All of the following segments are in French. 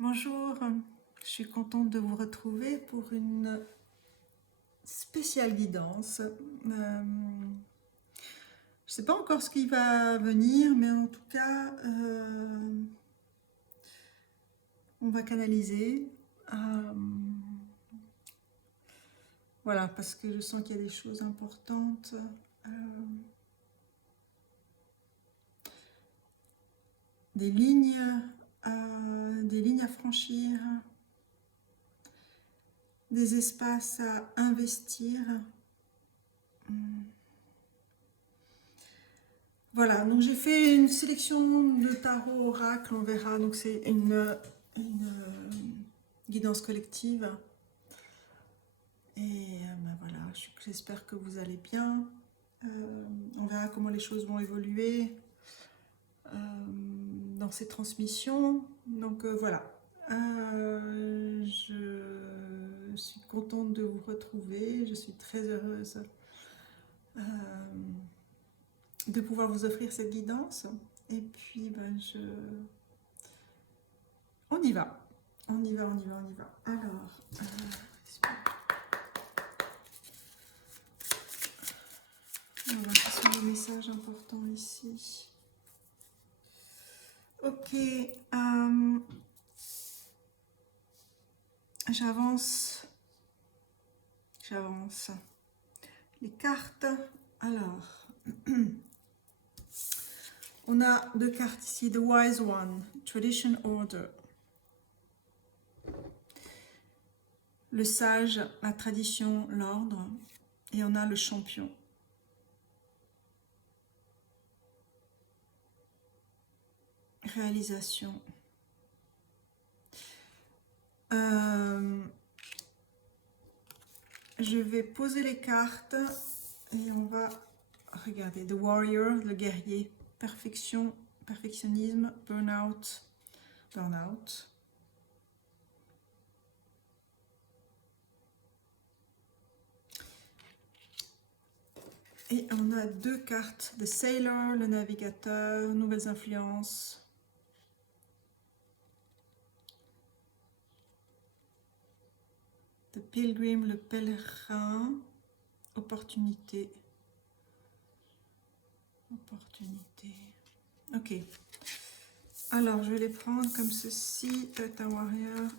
Bonjour, je suis contente de vous retrouver pour une spéciale guidance. Je ne sais pas encore ce qui va venir, mais en tout cas, on va canaliser. Euh, voilà, parce que je sens qu'il y a des choses importantes. euh, des lignes, des lignes à franchir, des espaces à investir. Voilà, donc j'ai fait une sélection de tarot oracle, on verra. Donc c'est une guidance collective. Et ben voilà, j'espère que vous allez bien. On verra comment les choses vont évoluer dans ces transmissions. Donc voilà, je suis contente de vous retrouver. Je suis très heureuse euh, de pouvoir vous offrir cette guidance. Et puis, on y va. On y va, on y va, on y va. Alors, on va voir quels sont les messages importants ici. Ok, j'avance. J'avance. Les cartes. Alors, on a deux cartes ici. The Wise One, Tradition Order. Le sage, la tradition, l'ordre. Et on a le champion. Réalisation. Je vais poser les cartes et on va regarder. The Warrior, le guerrier. Perfection, perfectionnisme, burn-out, burn-out. Et on a deux cartes. The Sailor, le navigateur, nouvelles influences. The Pilgrim, le pèlerin, opportunité. Opportunité. Ok. Alors, je vais les prendre comme ceci. Tata Warrior,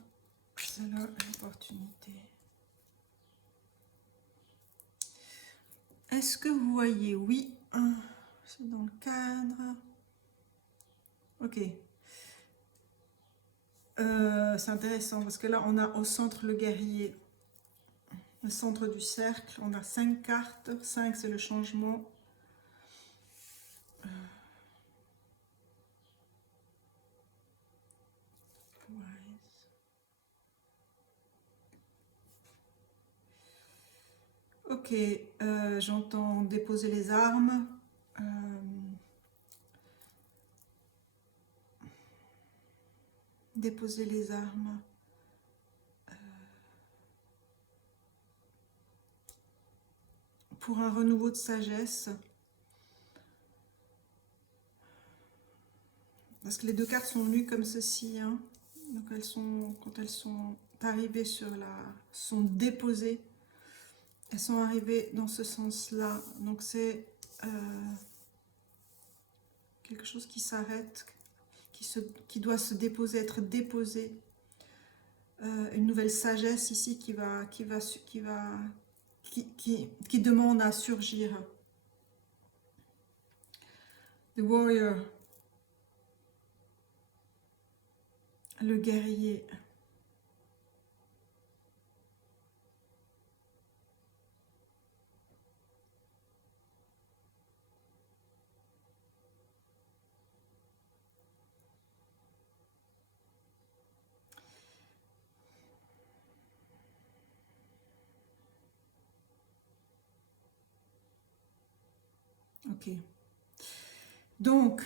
Sailor, opportunité. Est-ce que vous voyez? Oui. C'est dans le cadre. Ok. C'est intéressant parce que là, on a au centre le guerrier. Le centre du cercle. On a 5 cartes. 5, c'est le changement. Ok, j'entends déposer les armes. Déposer les armes. Pour un renouveau de sagesse. Parce que les deux cartes sont venues comme ceci. Hein. Donc elles sont, quand elles sont arrivées sur la... sont déposées. Elles sont arrivées dans ce sens-là. Donc c'est quelque chose qui s'arrête, qui doit se déposer, être déposé. Une nouvelle sagesse ici qui demande à surgir. The Warrior, le guerrier. Ok. Donc,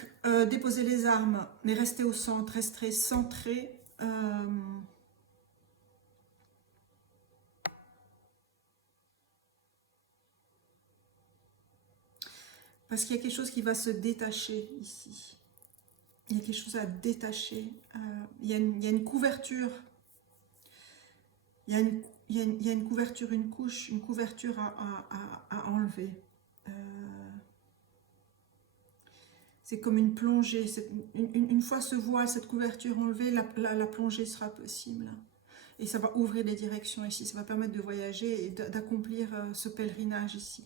déposer les armes, mais rester au centre, rester centré. Parce qu'il y a quelque chose qui va se détacher ici. Il y a quelque chose à détacher. Il y a une couverture. Il y a une couverture, une couche, une couverture à enlever. C'est comme une plongée. Une fois ce voile, cette couverture enlevée, la plongée sera possible. Et ça va ouvrir des directions ici. Ça va permettre de voyager et d'accomplir ce pèlerinage ici.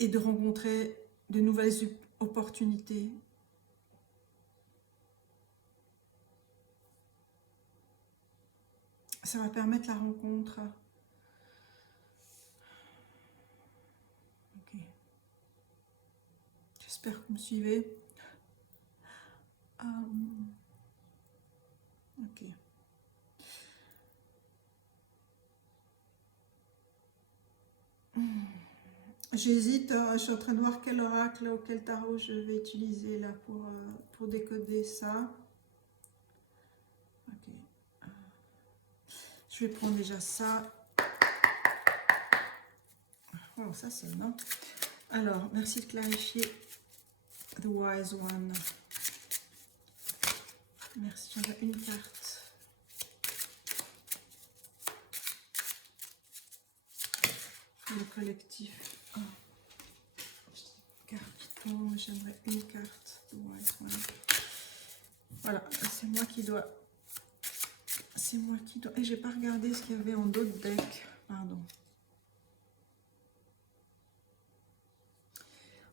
Et de rencontrer de nouvelles opportunités. Ça va permettre la rencontre. Ok. J'espère que vous me suivez. Ok. J'hésite, je suis en train de voir quel oracle ou quel tarot je vais utiliser là pour décoder ça. Ok. Je vais prendre déjà ça. Oh, ça c'est bon. Alors, merci de clarifier. The Wise One. Merci, j'en ai une carte. Le collectif. Oh. Carte qui tombe, j'aimerais une carte. The Wise One. Voilà, c'est moi qui dois. C'est moi qui dois. Et j'ai pas regardé ce qu'il y avait en d'autres decks. Pardon.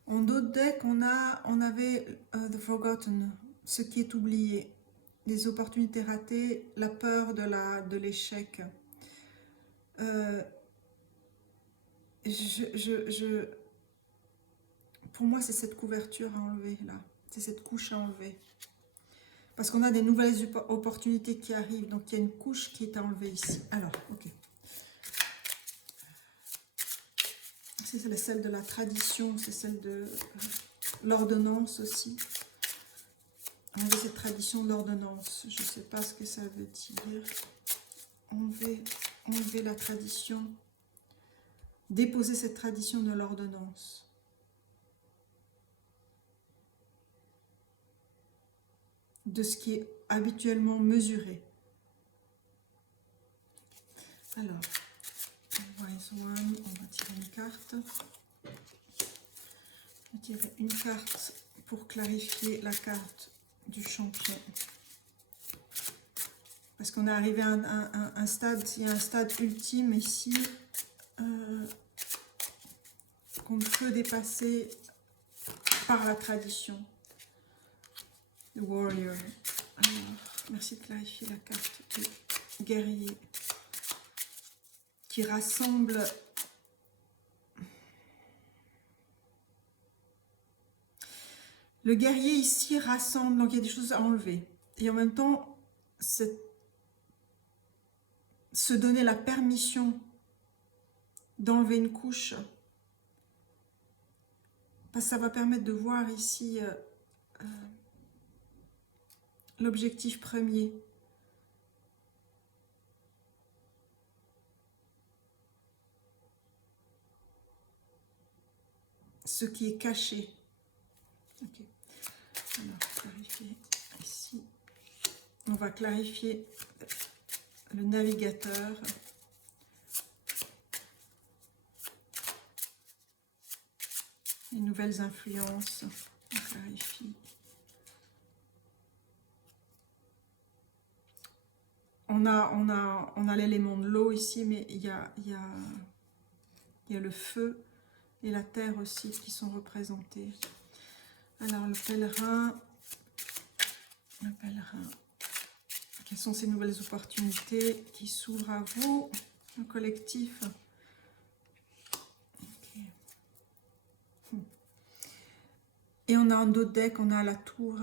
En d'autres decks, on avait The Forgotten, ce qui est oublié, les opportunités ratées, la peur de l'échec. Pour moi, c'est cette couverture à enlever là, c'est cette couche à enlever. Parce qu'on a des nouvelles opportunités qui arrivent, donc il y a une couche qui est à enlever ici. Alors, ok. C'est celle de la tradition, c'est celle de l'ordonnance aussi. Enlever cette tradition de l'ordonnance. Je ne sais pas ce que ça veut dire. Enlever la tradition. Déposer cette tradition de l'ordonnance. De ce qui est habituellement mesuré. Alors, Wise One, on va tirer une carte. On va tirer une carte pour clarifier la carte du champion. Parce qu'on est arrivé à un stade, il y a un stade ultime ici qu'on ne peut dépasser par la tradition. The Warrior. Alors, merci de clarifier la carte du guerrier qui rassemble. Le guerrier ici rassemble, donc il y a des choses à enlever. Et en même temps, se donner la permission d'enlever une couche, parce que ça va permettre de voir ici l'objectif premier. Ce qui est caché. Ok. Alors, clarifier ici. On va clarifier le navigateur. Les nouvelles influences. On clarifie. On a l'élément de l'eau ici, mais il y a le feu et la terre aussi qui sont représentés. Alors, le pèlerin. Quelles sont ces nouvelles opportunités qui s'ouvrent à vous, le collectif? Okay. Et on a en d'autres decks, on a la tour.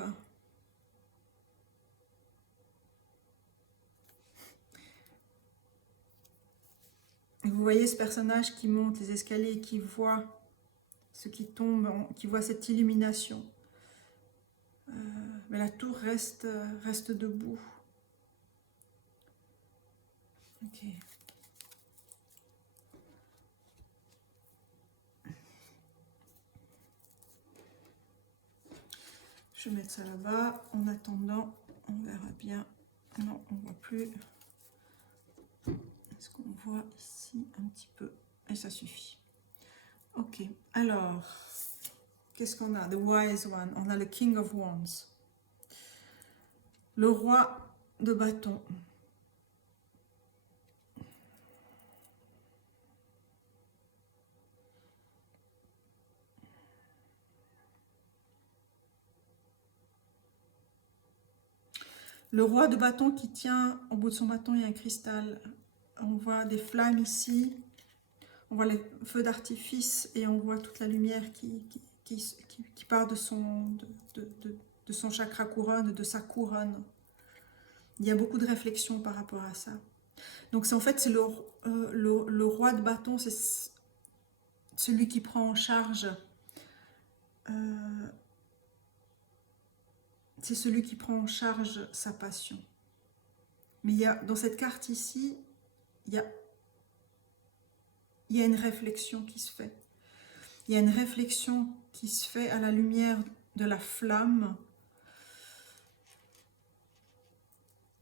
Vous voyez ce personnage qui monte les escaliers et qui voit ce qui tombe, qui voit cette illumination. Mais la tour reste debout. Ok. Je vais mettre ça là-bas. En attendant, on verra bien. Non, on ne voit plus. Est-ce qu'on voit ici un petit peu? Et ça suffit. Ok, alors, qu'est-ce qu'on a? The Wise One. On a le King of Wands. Le roi de bâton. Le roi de bâton qui tient au bout de son bâton, il y a un cristal. On voit des flammes ici. On voit les feux d'artifice et on voit toute la lumière qui part de son chakra couronne, de sa couronne. Il y a beaucoup de réflexion par rapport à ça. Donc en fait, c'est le roi de bâton, c'est celui qui prend en charge... c'est celui qui prend en charge sa passion. Mais il y a, dans cette carte ici, il y a une réflexion qui se fait. Il y a une réflexion qui se fait à la lumière de la flamme,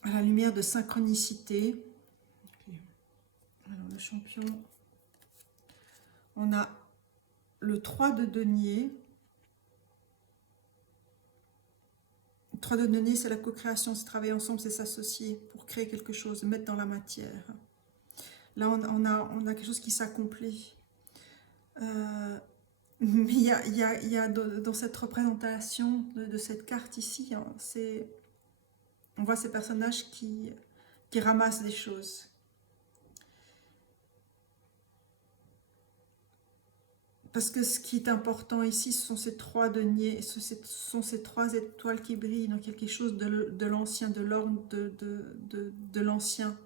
à la lumière de synchronicité. Okay. Alors le champion, on a le 3 de denier. Le 3 de denier, c'est la co-création, c'est travailler ensemble, c'est s'associer pour créer quelque chose, mettre dans la matière. Là, on a quelque chose qui s'accomplit. Mais il y a dans cette représentation de cette carte ici, hein, on voit ces personnages qui ramassent des choses. Parce que ce qui est important ici, ce sont ces 3 deniers, ce sont ces 3 étoiles qui brillent dans quelque chose de l'ancien, de l'ordre de l'ancien.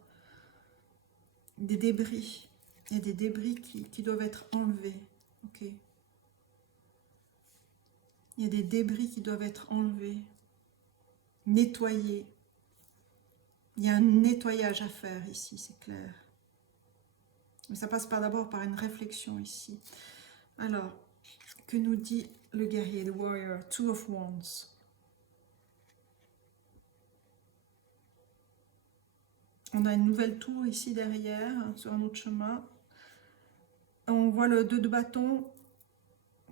Des débris. Il y a des débris qui doivent être enlevés. Ok. Il y a des débris qui doivent être enlevés, nettoyés. Il y a un nettoyage à faire ici, c'est clair. Mais ça passe d'abord par une réflexion ici. Alors, que nous dit le guerrier, le warrior, 2 of Wands? On a une nouvelle tour ici derrière, sur un autre chemin. On voit le 2 de bâton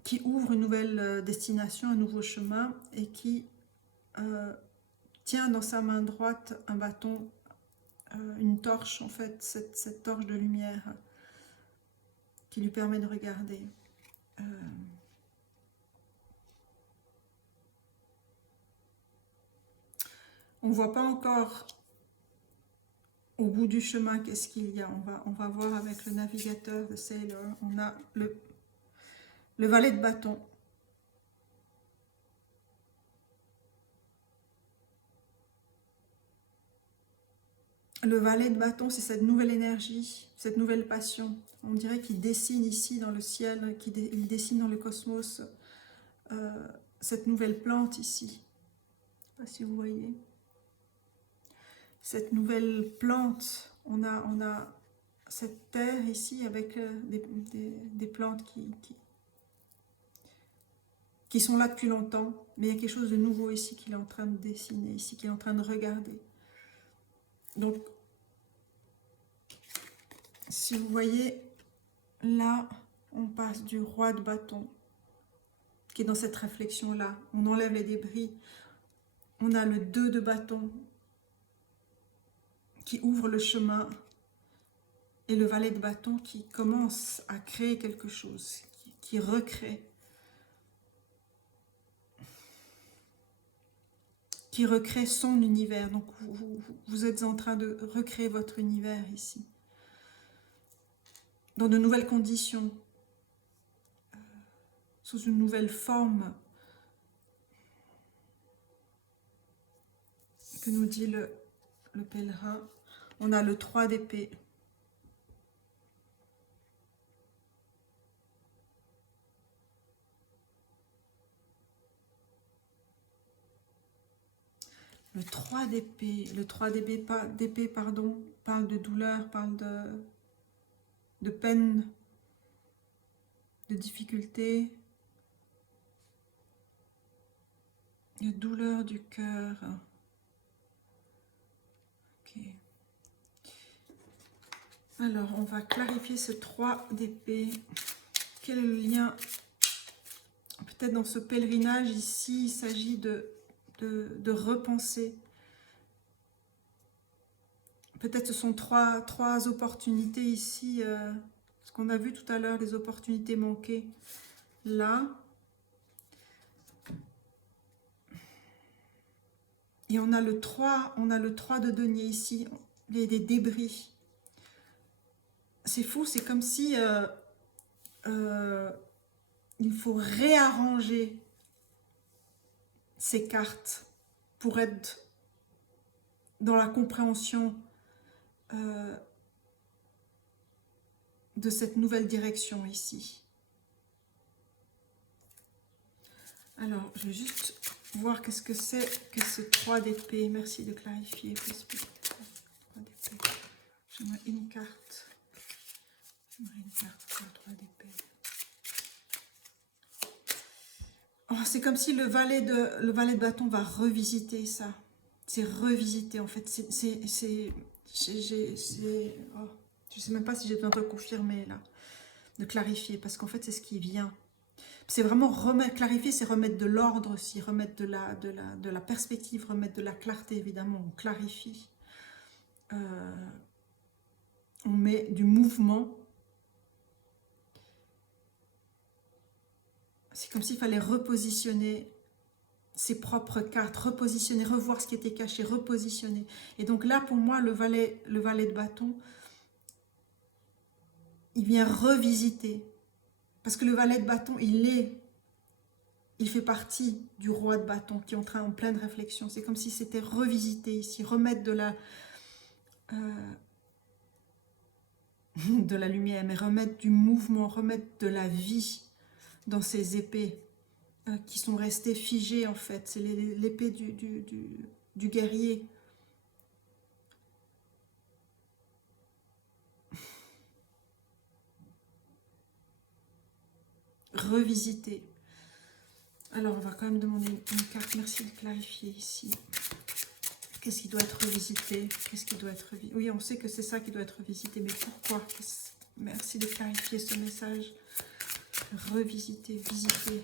qui ouvre une nouvelle destination, un nouveau chemin, et qui tient dans sa main droite un bâton, une torche en fait, cette torche de lumière qui lui permet de regarder. On ne voit pas encore au bout du chemin qu'est-ce qu'il y a. On va voir avec le navigateur, le sailor. On a le valet de bâton. Le valet de bâton, c'est cette nouvelle énergie, cette nouvelle passion. On dirait qu'il dessine ici dans le ciel, il dessine dans le cosmos cette nouvelle plante ici. Je ne sais pas si vous voyez. Cette nouvelle plante, on a cette terre ici avec des plantes qui sont là depuis longtemps, mais il y a quelque chose de nouveau ici qu'il est en train de dessiner, ici qu'il est en train de regarder. Donc, si vous voyez, là, on passe du roi de bâton, qui est dans cette réflexion-là. On enlève les débris. On a le 2 de bâton, qui ouvre le chemin, et le valet de bâton qui commence à créer quelque chose, qui recrée. Qui recrée son univers. Donc vous êtes en train de recréer votre univers ici. Dans de nouvelles conditions. Sous une nouvelle forme. Que nous dit le pèlerin. On a le 3 d'épée. Le 3 d'épée. Le 3 d'épée, pardon, parle de douleur, parle de peine, de difficulté. La douleur du cœur. Ok. Alors, on va clarifier ce 3 d'épée. Quel est le lien? Peut-être dans ce pèlerinage ici, il s'agit de repenser. Peut-être ce sont trois opportunités ici. Ce qu'on a vu tout à l'heure, les opportunités manquées. Là. Et on a le 3 de denier ici, des débris. C'est fou, c'est comme si il faut réarranger ces cartes pour être dans la compréhension de cette nouvelle direction ici. Alors, je vais juste voir qu'est-ce que c'est que ce 3 d'épée. Merci de clarifier. 3 d'épée. J'aimerais une carte. J'aimerais une carte pour le 3 d'épée. Oh, c'est comme si le valet de bâton va revisiter ça. C'est revisiter en fait. Oh, je sais même pas si j'ai besoin de confirmer là, de clarifier, parce qu'en fait c'est ce qui vient. C'est vraiment remettre, clarifier, c'est remettre de l'ordre aussi, remettre de la perspective, remettre de la clarté évidemment. On clarifie, on met du mouvement. C'est comme s'il fallait repositionner ses propres cartes, repositionner, revoir ce qui était caché, repositionner. Et donc là, pour moi, le valet de bâton, il vient revisiter. Parce que le valet de bâton, il fait partie du roi de bâton qui est en pleine réflexion. C'est comme si c'était revisiter ici, remettre de la lumière, mais remettre du mouvement, remettre de la vie dans ces épées qui sont restées figées en fait. C'est l'épée du guerrier. Revisiter. Alors, on va quand même demander une carte. Merci de clarifier ici. Qu'est-ce qui doit être revisité? Qu'est-ce qui doit être revisité? Oui, on sait que c'est ça qui doit être revisité, mais pourquoi? Merci de clarifier ce message. Revisiter, visiter.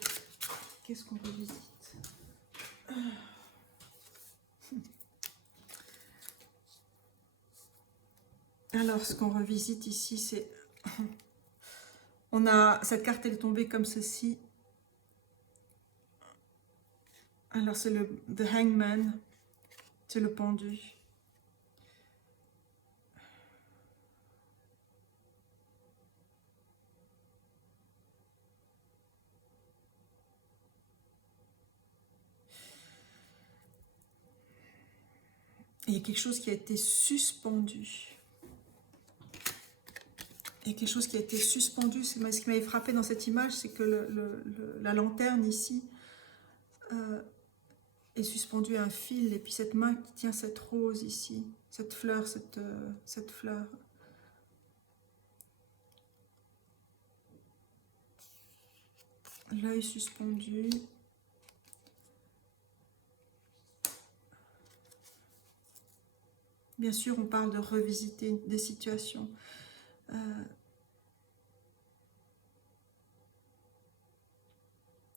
Qu'est-ce qu'on revisite? Alors, ce qu'on revisite ici, c'est... Cette carte, elle est tombée comme ceci. Alors, c'est le The Hangman. C'est le pendu. Il y a quelque chose qui a été suspendu. Il y a quelque chose qui a été suspendu. Ce qui m'avait frappé dans cette image, c'est que la lanterne ici est suspendue à un fil. Et puis cette main qui tient cette rose ici, cette fleur, cette fleur. L'œil suspendu. Bien sûr, on parle de revisiter des situations.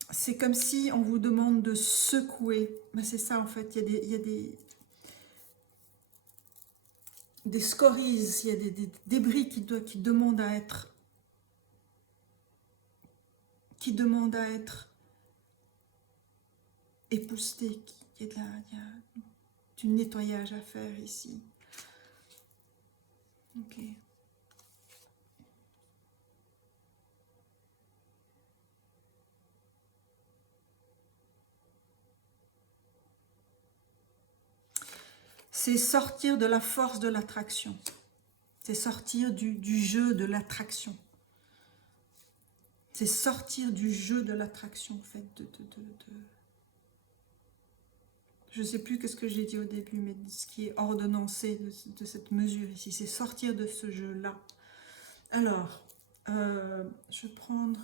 C'est comme si on vous demande de secouer. Ben c'est ça en fait, il y a des scories, il y a des débris qui demandent à être époussetés. Il y a du nettoyage à faire ici. Ok. C'est sortir de la force de l'attraction. C'est sortir du jeu de l'attraction. C'est sortir du jeu de l'attraction, en fait. Je ne sais plus qu'est-ce que j'ai dit au début, mais ce qui est ordonnancé de cette mesure ici, c'est sortir de ce jeu-là. Alors, je vais prendre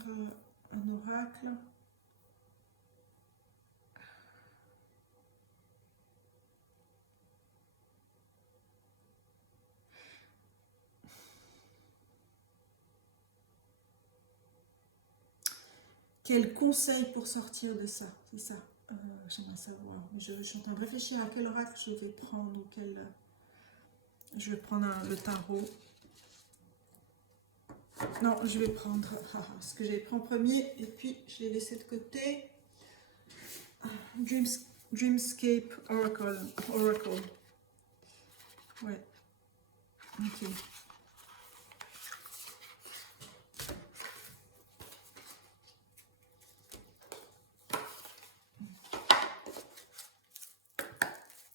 un oracle. Quel conseil pour sortir de ça? C'est ça. J'aimerais savoir. Je suis en train de réfléchir à quel oracle je vais prendre ou quel. Je vais prendre le tarot. Non, je vais prendre ce que j'ai pris en premier et puis je l'ai laissé de côté. Dreamscape Oracle. Ouais. Ok.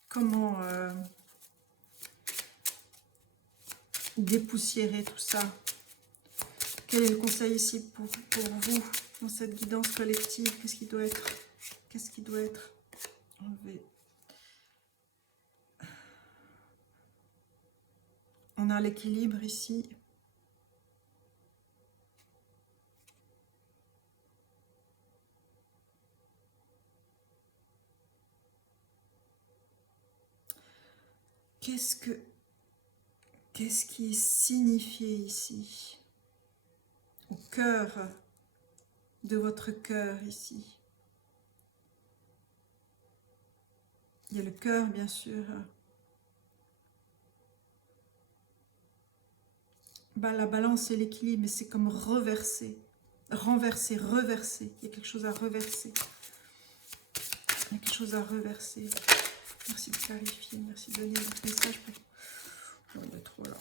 Comment dépoussiérer tout ça? Quel est le conseil ici pour vous dans cette guidance collective? Qu'est-ce qui doit être enlevé? On a l'équilibre ici. Qu'est-ce qui est signifié ici? Au cœur de votre cœur ici. Il y a le cœur, bien sûr. La balance et l'équilibre, mais c'est comme reverser. Renverser, reverser. Il y a quelque chose à reverser. Il y a quelque chose à reverser. Merci de clarifier. Merci de donner votre message. Oh, il y a trop là.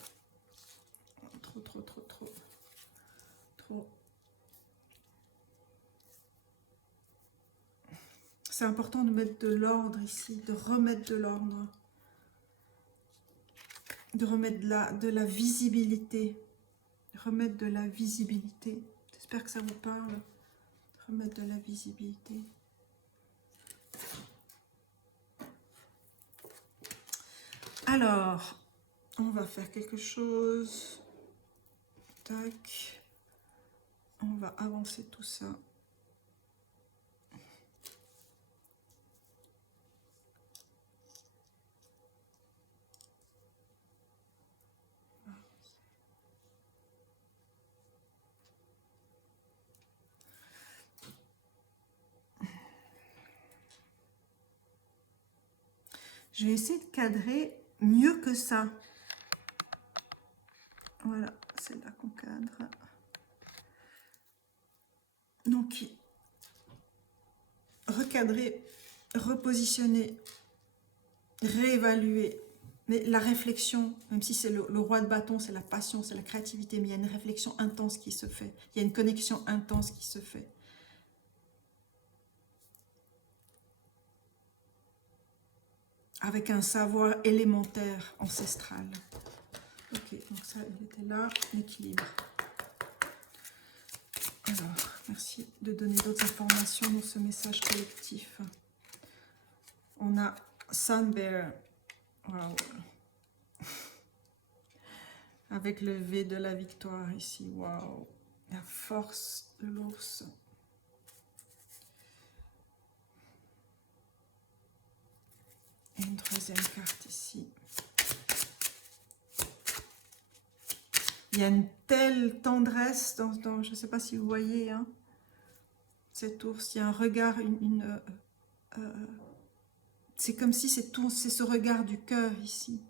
Trop. C'est important de mettre de l'ordre ici, de remettre de l'ordre, de remettre de la visibilité, remettre de la visibilité. J'espère que ça vous parle. Remettre de la visibilité. Alors, on va faire quelque chose. Tac. On va avancer tout ça. Je vais essayer de cadrer mieux que ça. Voilà, c'est là qu'on cadre. Donc, recadrer, repositionner, réévaluer. Mais la réflexion, même si c'est le roi de bâton, c'est la passion, c'est la créativité, mais il y a une réflexion intense qui se fait. Il y a une connexion intense qui se fait. Avec un savoir élémentaire, ancestral. Ok, donc ça, il était là, l'équilibre. Alors, merci de donner d'autres informations dans ce message collectif. On a Sun Bear. Wow. Avec le V de la victoire ici. Waouh. La force de l'ours. Et une troisième carte ici. Il y a une telle tendresse dans je ne sais pas si vous voyez, hein, cet ours. Il y a un regard, c'est comme si c'est ce regard du cœur ici.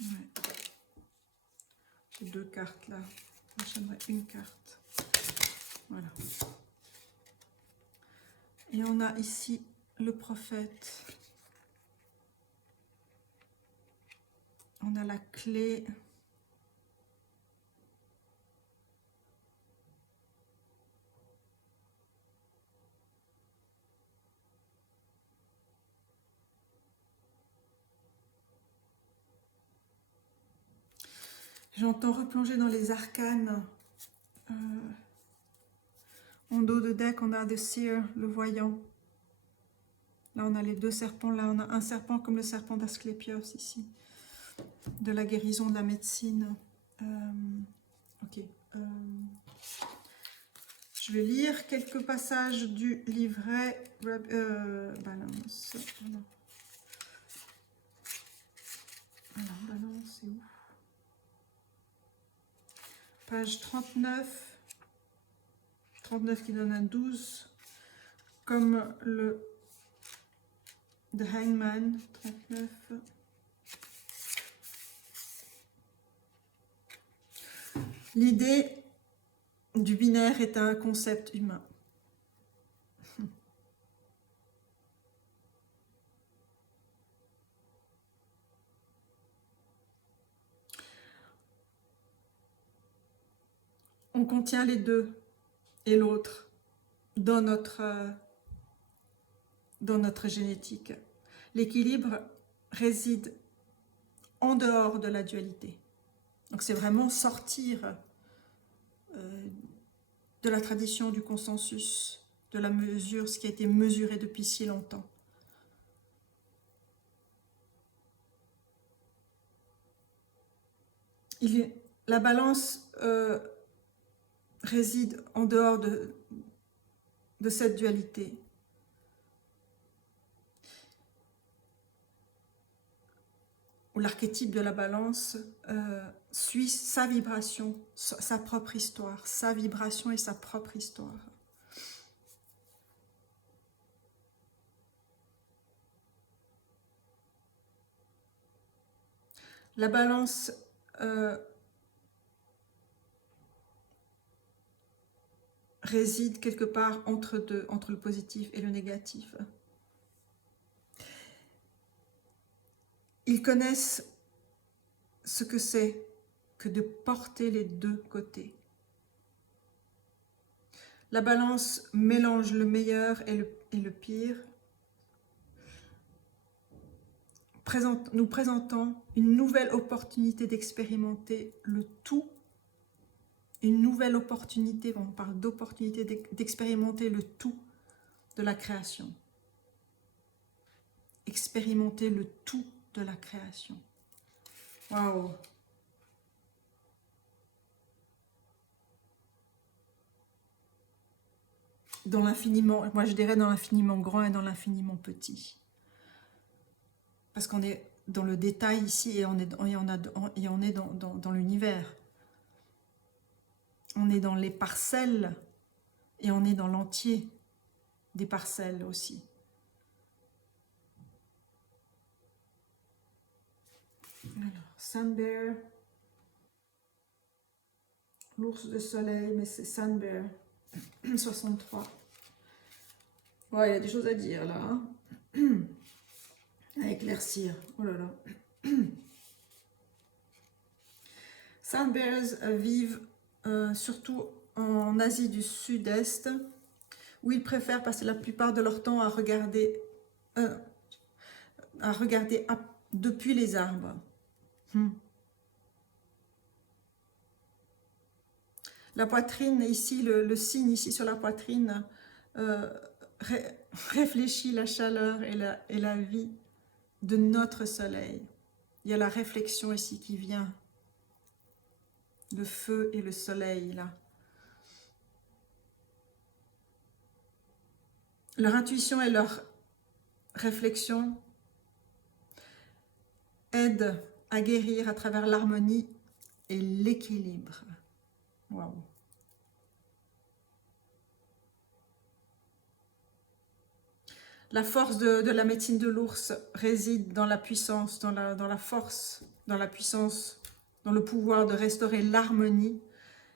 Ouais. J'ai deux cartes là. J'aimerais une carte. Voilà. Et on a ici le prophète. On a la clé. J'entends replonger dans les arcanes. En dos de deck, on a The Seer, le voyant. Là, on a les deux serpents. Là, on a un serpent comme le serpent d'Asclépios ici. De la guérison, de la médecine. Ok. Je vais lire quelques passages du livret Balance. Voilà. Alors, balance, c'est où? Page 39. 39 qui donne un 12. Comme le The Hangman. 39. L'idée du binaire est un concept humain. On contient les deux et l'autre dans notre génétique. L'équilibre réside en dehors de la dualité. Donc c'est vraiment sortir de la tradition du consensus, de la mesure, ce qui a été mesuré depuis si longtemps. La balance réside en dehors de cette dualité. Où l'archétype de la balance suit sa vibration, sa propre histoire, sa vibration et sa propre histoire. La balance réside quelque part entre le positif et le négatif. Ils connaissent ce que c'est que de porter les deux côtés. La balance mélange le meilleur et le pire, nous présentant une nouvelle opportunité d'expérimenter le tout, une nouvelle opportunité, on parle d'opportunité d'expérimenter le tout de la création. Expérimenter le tout de la création. Waouh! Dans l'infiniment, moi je dirais dans l'infiniment grand et dans l'infiniment petit. Parce qu'on est dans le détail ici et on est dans l'univers. On est dans les parcelles et on est dans l'entier des parcelles aussi. Alors, Sun Bear, l'ours de soleil, mais c'est Sun Bear, 63. Ouais, il y a des choses à dire là. Hein. À éclaircir. Oh là là. Sun Bears vivent surtout en Asie du Sud-Est, où ils préfèrent passer la plupart de leur temps à regarder depuis les arbres. La poitrine ici, le signe ici sur la poitrine réfléchit la chaleur et la vie de notre soleil. Il y a la réflexion ici qui vient. Le feu et le soleil là. Leur intuition et leur réflexion aident à guérir à travers l'harmonie et l'équilibre. Waouh! La force de la médecine de l'ours réside dans la puissance, dans la force, dans la puissance, dans le pouvoir de restaurer l'harmonie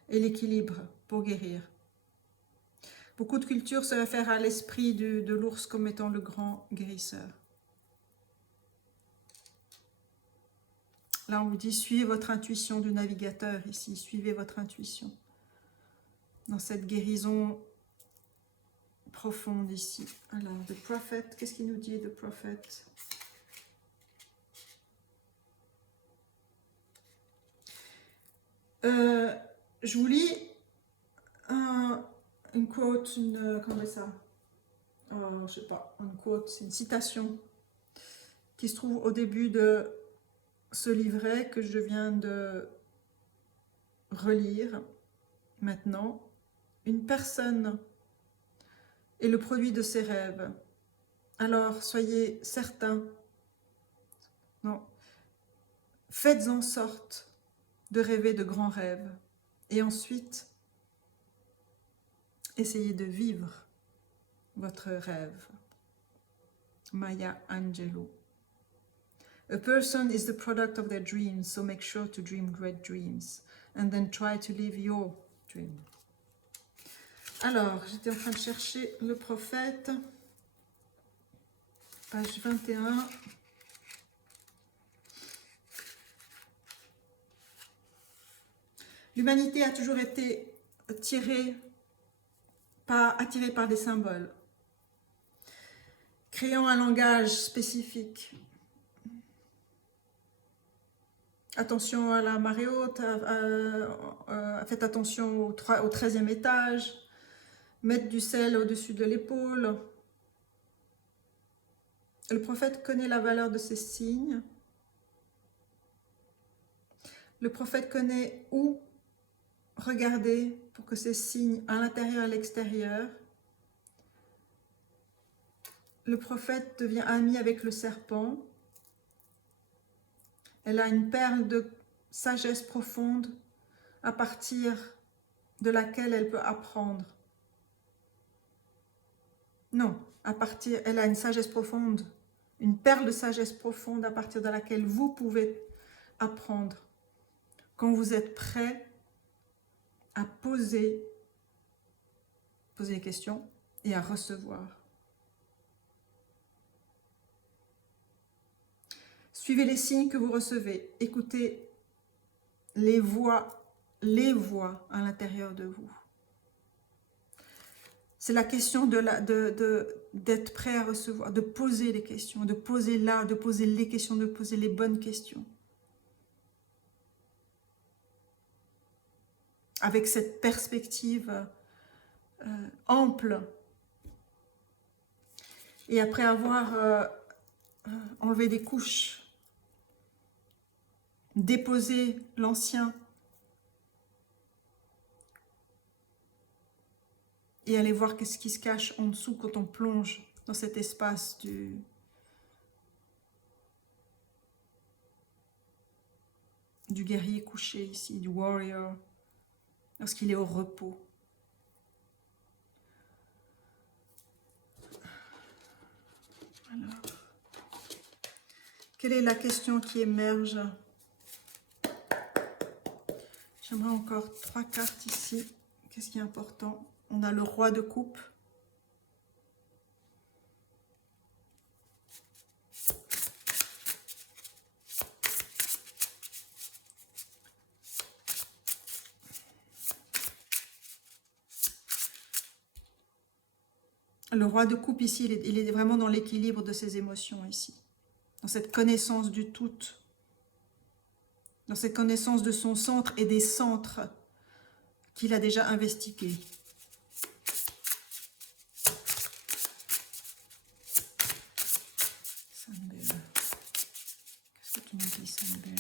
et l'équilibre pour guérir. Beaucoup de cultures se réfèrent à l'esprit de l'ours comme étant le grand guérisseur. Là, on vous dit, suivez votre intuition du navigateur ici, suivez votre intuition. Dans cette guérison profonde ici. Alors, The Prophet, qu'est-ce qu'il nous dit, The Prophet? Je vous lis une quote, comment ça? Je sais pas, une quote, c'est une citation qui se trouve au début de ce livret que je viens de relire maintenant. Une personne est le produit de ses rêves. Alors soyez certains, non, faites en sorte de rêver de grands rêves. Et ensuite, essayez de vivre votre rêve. Maya Angelou. A person is the product of their dreams, so make sure to dream great dreams. And then try to live your dream. Alors, j'étais en train de chercher le prophète. Page 21. L'humanité a toujours été attirée par des symboles, créant un langage spécifique. Attention à la marée haute, faites attention au 13e étage, mettre du sel au-dessus de l'épaule. Le prophète connaît la valeur de ces signes. Le prophète connaît où regarder pour que ces signes, à l'intérieur et à l'extérieur. Le prophète devient ami avec le serpent. Elle a une perle de sagesse profonde à partir de laquelle elle peut apprendre. Non, elle a une sagesse profonde, une perle de sagesse profonde à partir de laquelle vous pouvez apprendre. Quand vous êtes prêt à poser des questions et à recevoir. Suivez les signes que vous recevez. Écoutez les voix à l'intérieur de vous. C'est la question d'être prêt à recevoir, de poser les questions, de poser les questions, de poser les bonnes questions. Avec cette perspective ample. Et après avoir enlevé des couches, déposé l'ancien, et aller voir qu'est-ce qui se cache en dessous quand on plonge dans cet espace du guerrier couché ici, du warrior, lorsqu'il est au repos. Alors, quelle est la question qui émerge? J'aimerais encore 3 cartes ici. Qu'est-ce qui est important? On a le roi de coupe. Le roi de coupe ici, il est vraiment dans l'équilibre de ses émotions ici. Dans cette connaissance du tout. Dans cette connaissance de son centre et des centres qu'il a déjà investigués. Sanbel. Qu'est-ce que tu me dis, Sanbel?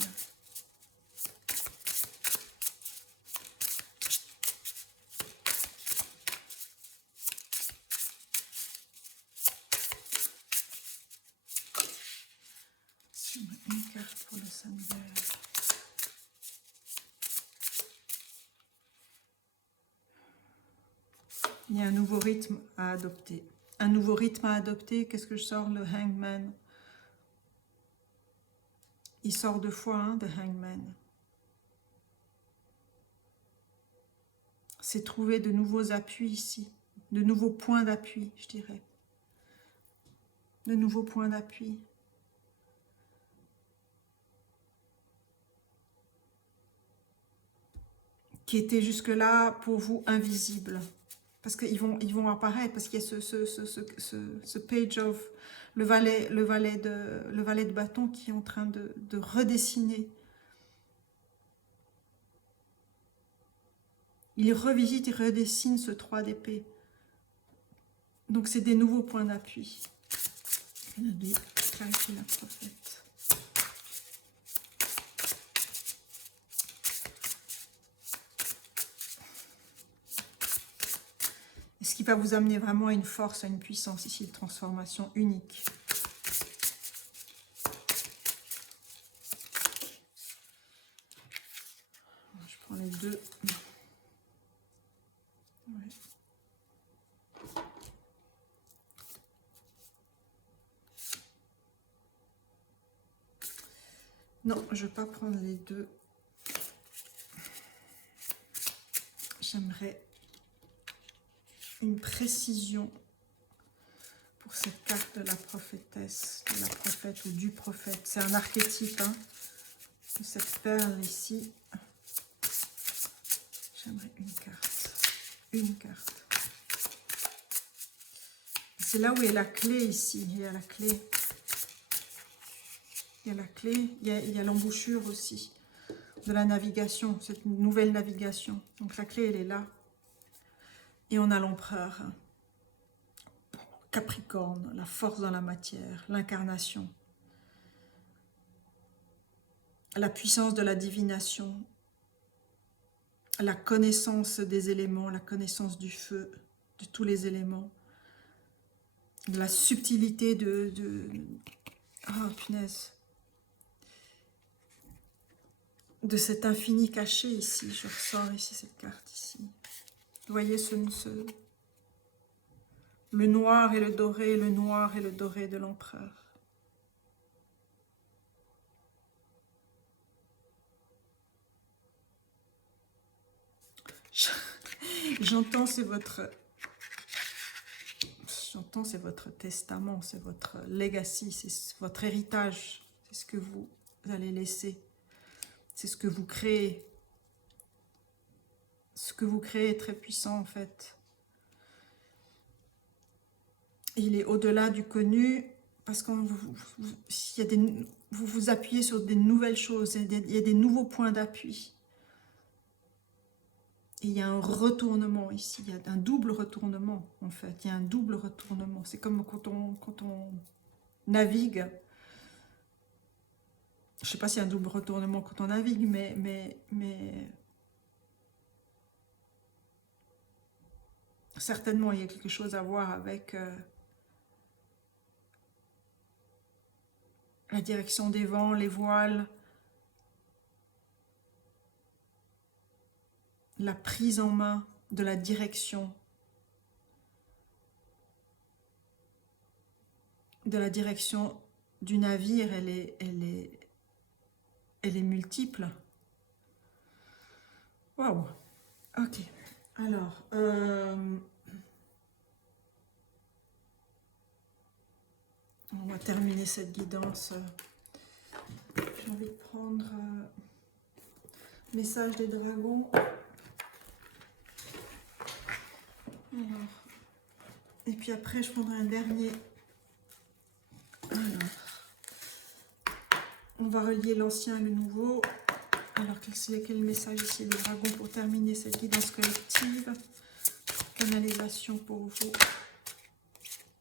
Une carte pour le Sanbel. Il y a un nouveau rythme à adopter. Un nouveau rythme à adopter. Qu'est-ce que je sors? Le Hangman. Il sort 2 fois, hein, de Hangman. C'est trouver de nouveaux appuis ici. De nouveaux points d'appui, je dirais. De nouveaux points d'appui. Qui étaient jusque-là pour vous invisibles. Parce qu'ils vont apparaître, parce qu'il y a ce page of, le valet de bâton qui est en train de redessiner. Il revisite, il redessine ce 3 d'épée. Donc c'est des nouveaux points d'appui. Clarifier la prophète. Et ce qui va vous amener vraiment à une force, à une puissance ici de transformation unique. Ouais. Non, je ne vais pas prendre les deux. J'aimerais une précision pour cette carte de la prophétesse, de la prophète ou du prophète. C'est un archétype, hein, de cette perle ici. J'aimerais une carte. Une carte. C'est là où il y a la clé ici. Il y a la clé. Il y a la clé. Il y a l'embouchure aussi de la navigation, cette nouvelle navigation. Donc la clé, elle est là. Et on a l'empereur. Capricorne, la force dans la matière, l'incarnation. La puissance de la divination. La connaissance des éléments, la connaissance du feu, de tous les éléments. De la subtilité ah, punaise. De cet infini caché ici. Je ressors ici cette carte ici. Vous voyez le noir et le doré de l'empereur. J'entends, c'est votre testament, c'est votre legacy, c'est votre héritage, c'est ce que vous allez laisser, c'est ce que vous créez. Ce que vous créez est très puissant en fait. Il est au-delà du connu parce que vous vous appuyez sur des nouvelles choses, il y a des nouveaux points d'appui. Et il y a un retournement ici, il y a un double retournement en fait, il y a un double retournement. C'est comme quand on navigue, je ne sais pas s'il y a un double retournement quand on navigue, mais certainement il y a quelque chose à voir avec la direction des vents, les voiles, la prise en main de la direction du navire, elle est multiple. Waouh. Ok. Alors, on va terminer cette guidance. J'ai envie de prendre message des dragons. Alors, et puis après, je prendrai un dernier. Alors, on va relier l'ancien et le nouveau. Alors, quel message ici des dragons pour terminer cette guidance collective? Canalisation pour vous.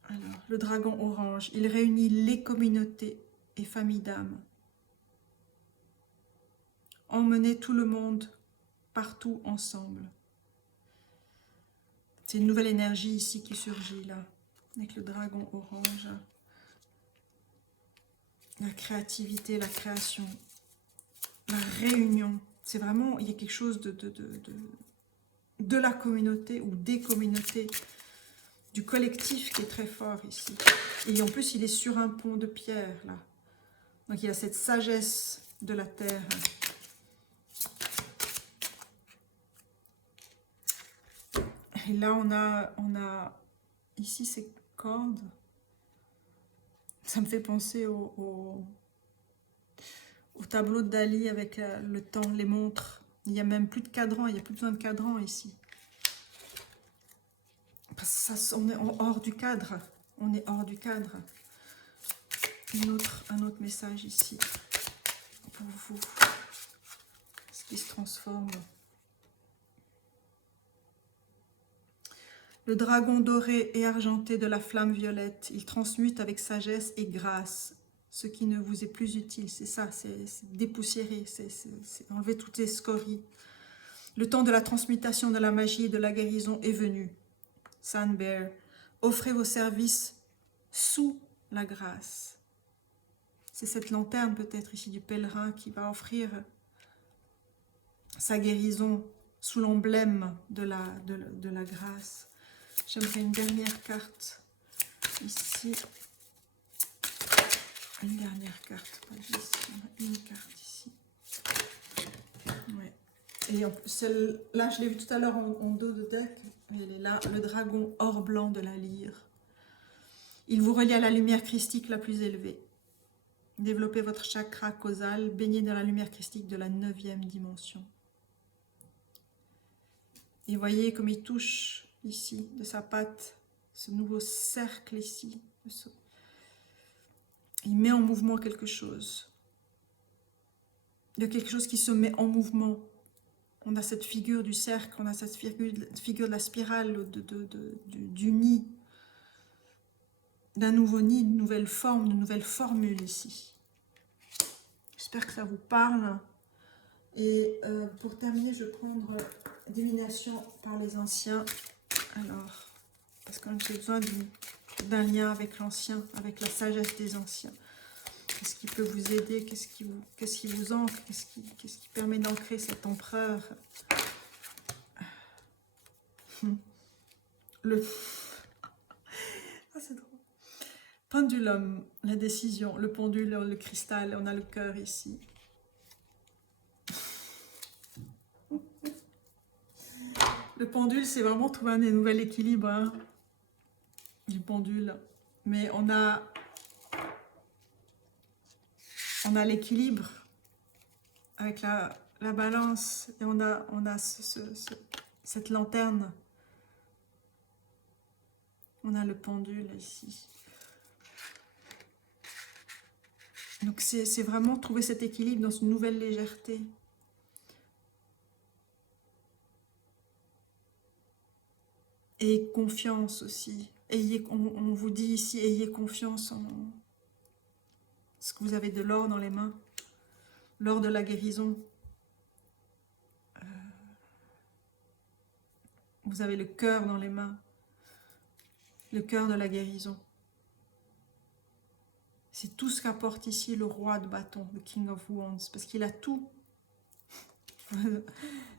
Alors, le dragon orange, il réunit les communautés et familles d'âmes. Emmenez tout le monde partout ensemble. C'est une nouvelle énergie ici qui surgit là, avec le dragon orange. La créativité, la création, la réunion. C'est vraiment, il y a quelque chose de la communauté ou des communautés, du collectif qui est très fort ici. Et en plus, il est sur un pont de pierre là. Donc il y a cette sagesse de la terre. Et là, on a ici ces cordes. Ça me fait penser au tableau de Dali avec le temps, les montres. Il n'y a même plus de cadran, il n'y a plus besoin de cadran ici. Parce que ça, on est hors du cadre. On est hors du cadre. Un autre message ici pour vous. Ce qui se transforme. Le dragon doré et argenté de la flamme violette, il transmute avec sagesse et grâce ce qui ne vous est plus utile. C'est ça, c'est dépoussiérer, c'est enlever toutes les scories. Le temps de la transmutation de la magie et de la guérison est venu. Sun Bear, offrez vos services sous la grâce. C'est cette lanterne peut-être ici du pèlerin qui va offrir sa guérison sous l'emblème de la grâce. J'aimerais une dernière carte ici. Une dernière carte, pas juste une carte ici. Ouais. Et celle-là, je l'ai vu tout à l'heure en dos de deck. Elle est là, le dragon or blanc de la lyre. Il vous relie à la lumière christique la plus élevée. Développez votre chakra causal, baignez dans la lumière christique de la 9e dimension. Et voyez comme il touche ici, de sa patte, ce nouveau cercle ici. Il met en mouvement quelque chose. Il y a quelque chose qui se met en mouvement. On a cette figure du cercle, on a cette figure de la spirale, du nid. D'un nouveau nid, d'une nouvelle forme, d'une nouvelle formule ici. J'espère que ça vous parle. Et pour terminer, je vais prendre divination par les anciens. Alors, parce que j'ai besoin d'un lien avec l'ancien, avec la sagesse des anciens. Qu'est-ce qui peut vous aider? Qu'est-ce qui vous ancre? Qu'est-ce qui permet d'ancrer cet empereur? Ah, c'est drôle. Pendulum, la décision, le pendule, le cristal, on a le cœur ici. Le pendule, c'est vraiment trouver un nouvel équilibre hein, du pendule. Mais on a l'équilibre avec la balance et on a cette lanterne. On a le pendule ici. Donc c'est vraiment trouver cet équilibre dans une nouvelle légèreté. Et confiance aussi. On vous dit ici, ayez confiance en ce que vous avez de l'or dans les mains. L'or de la guérison. Vous avez le cœur dans les mains. Le cœur de la guérison. C'est tout ce qu'apporte ici le roi de bâton, le King of Wands, parce qu'il a tout.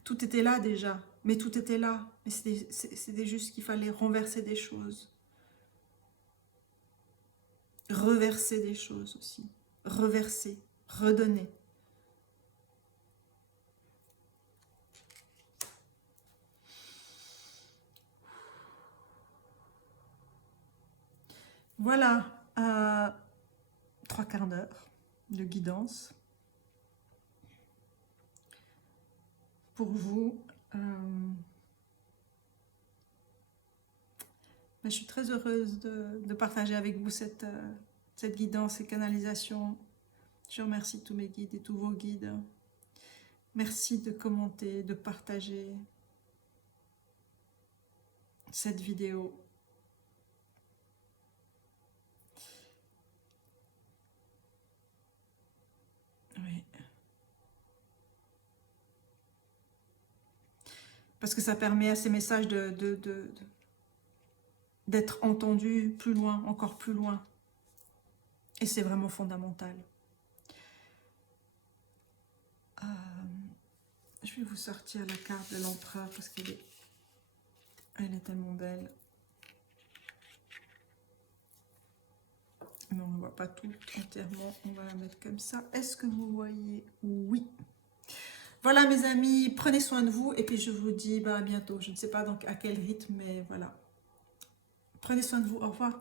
Tout était là déjà, mais tout était là. Mais c'était juste qu'il fallait renverser des choses. Reverser des choses aussi. Reverser, redonner. Voilà, 3/4 d'heure de guidance pour vous. Je suis très heureuse de partager avec vous cette guidance et canalisation. Je remercie tous mes guides et tous vos guides. Merci de commenter, de partager cette vidéo. Oui. Parce que ça permet à ces messages d'être entendus plus loin, encore plus loin. Et c'est vraiment fondamental. Je vais vous sortir la carte de l'empereur parce qu'elle est tellement belle. Mais on ne voit pas tout entièrement. On va la mettre comme ça. Est-ce que vous voyez? Oui. Voilà mes amis, prenez soin de vous et puis je vous dis à bientôt. Je ne sais pas donc à quel rythme, mais voilà. Prenez soin de vous. Au revoir.